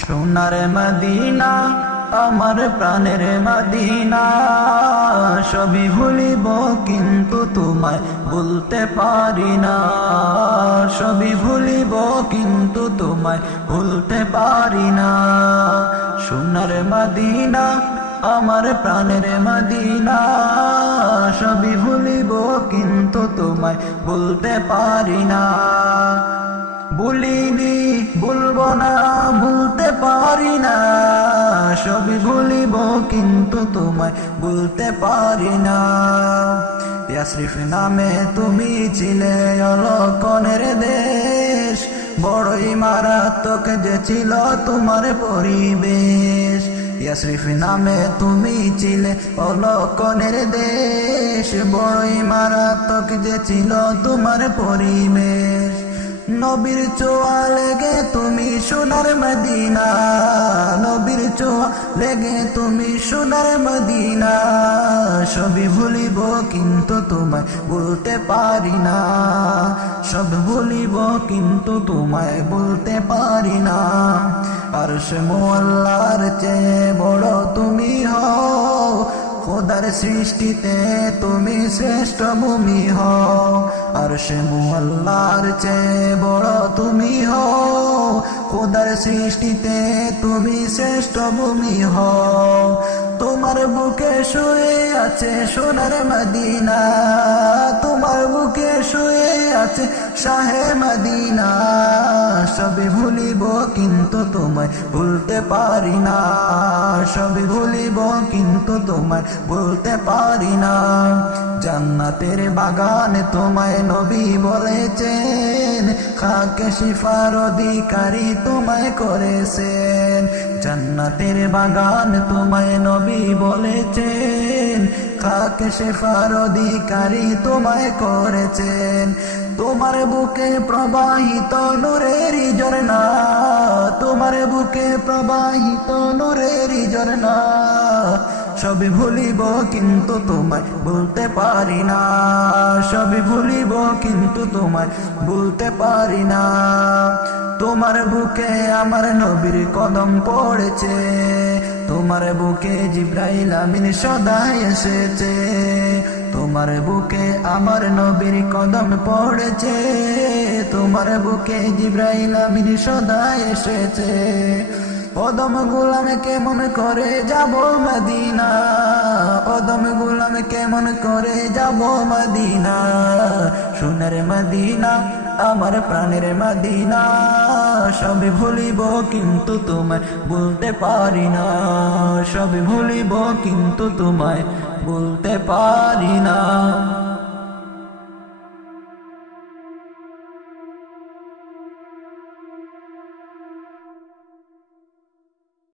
সোনার মদিনা আমার প্রাণের মদিনা, সবই ভুলিব কিন্তু তোমায় ভুলতে পারি না। সবই ভুলিব কিন্তু তোমায় ভুলতে পারি না। সোনার মদিনা আমার প্রাণের মদিনা, সবই ভুলিব কিন্তু তোমায় ভুলতে পারি না। ভুলিনি ভুলবো না, ভুলতে পারি না। সবই ভুলিব কিন্তু তোমায় ভুলতে পারি না। ইয়াসরিফ নামে তুমি ছিলে অলকনের দেশ, বড়ই মারাত্মক যে ছিল তোমার পরিবেশ। ইয়াসরিফ নামে তুমি ছিলে অলকনের দেশ, বড়ই মারাত্মক যে ছিল তোমার পরিবেশ। নবীর ছোঁয়া লেগে তুমি সোনার মদিনা, নবীর ছোঁয়া লেগে তুমি সোনার মদিনা। সবই ভুলিব কিন্তু তোমায় বলতে পারি না। সব ভুলিব কিন্তু তোমায় বলতে পারি না। আরশে মুআল্লার চেয়ে বড় তুমি হও, খোদার সৃষ্টিতে তুমি শ্রেষ্ঠ ভূমি হও। আরশে মুআল্লার চেয়ে বড় তুমি হও, খোদার সৃষ্টিতে তুমি শ্রেষ্ঠ ভূমি হও। তোমার বুকে শুয়ে আছে সোনার মদিনা, তোমার বুকে শুয়ে আছে শাহে মদিনা। সবই ভুলিব কিন্তু তোমায় ভুলতে পারি না। সবই ভুলিব কিন্তু তোমায় বলতে পারি না। জান্নাতের বাগান তোমায় নবী বলেছেন, খাকে শিফার অধিকারী তোমায় করেছেন। জান্নাতের বাগান তোমায় নবী বলেছেন, খাকে শিফার অধিকারী তোমায় করেছেন। তোমার বুকে প্রবাহিত নূরের ঝরনা, তোমার বুকে প্রবাহিত নূরের ঝরনা। সবই ভুলিব কিন্তু তোমায় বলতে পারি না। সবই ভুলিব কিন্তু তোমায় বলতে পারি না। তোমার বুকে আমার নবীর কদম পড়েছে, তোমার বুকে জিবরাইল আমিন সদাই এসেছে। তোমার বুকে আমার নবীর কদম পড়েছে, তোমার বুকে জিবরাইল আমিন সদাই এসেছে। কদম গুলাম কেমন করে যাব মদিনা, কদম গুলাম কেমন করে যাব মদিনা। সোনার মদিনা আমার প্রাণের মদিনা, সবই ভুলিব কিন্তু তোমায় বলতে পারি না। সবই ভুলিব কিন্তু তোমায় বলতে পারি না।